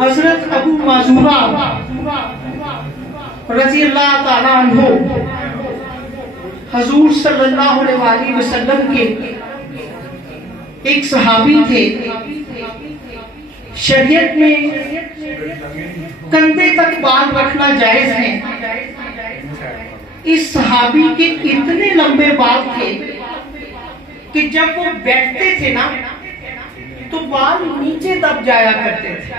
हजरत अबू माजूरा रज़ी अल्लाह ताला अन्हु हुजूर सल्लल्लाहु अलैहि वसल्लम के एक सहाबी थे। शरीयत में कंधे तक बाल रखना जायज है। इस सहाबी के इतने लंबे बाल थे कि जब वो बैठते थे ना तो बाल नीचे दब जाया करते थे।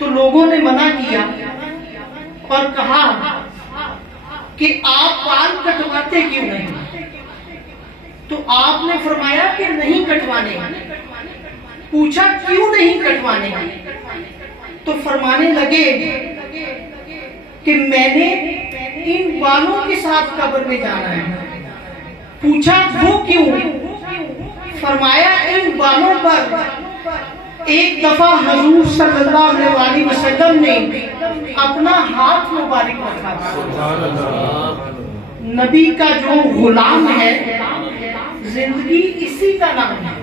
तो लोगों ने मना किया और कहा कि आप बाल कटवाते क्यों नहीं? तो आपने फरमाया कि नहीं कटवाने। पूछा क्यों नहीं कटवाने? तो फरमाने लगे कि मैंने इन बालों के साथ कब्र में जाना है। पूछा वो क्यों? फरमाया इन बालों पर एक दफा हुजूर सल्लल्लाहु अलैहि वसल्लम ने अपना हाथ मुबारक रखा था। नबी का जो गुलाम है जिंदगी इसी का नाम है।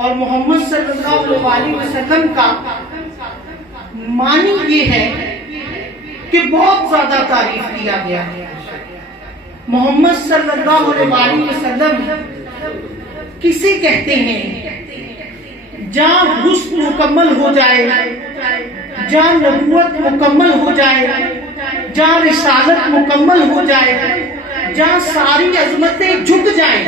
और मोहम्मद सल्लल्लाहु अलैहि वसल्लम का मानी ये है कि बहुत ज्यादा तारीफ किया गया है। मोहम्मद सल्लल्लाहु अलैहि वसल्लम किसे कहते हैं? जहाँ हुस्न मुकम्मल हो जाए, जहाँ नबूवत मुकम्मल हो जाए, जहाँ रिसालत मुकम्मल हो जाए, जहाँ सारी अजमतें झुक जाएं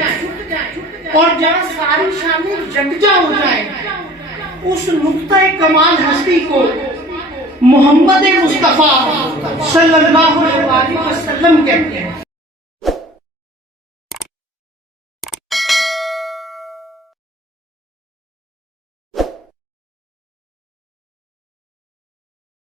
और जहाँ सारी शानें यकजा हो जाए, उस नुक्ता-ए कमाल हस्ती को मोहम्मद मुस्तफा सल्लल्लाहु अलैहि वसल्लम कहते हैं।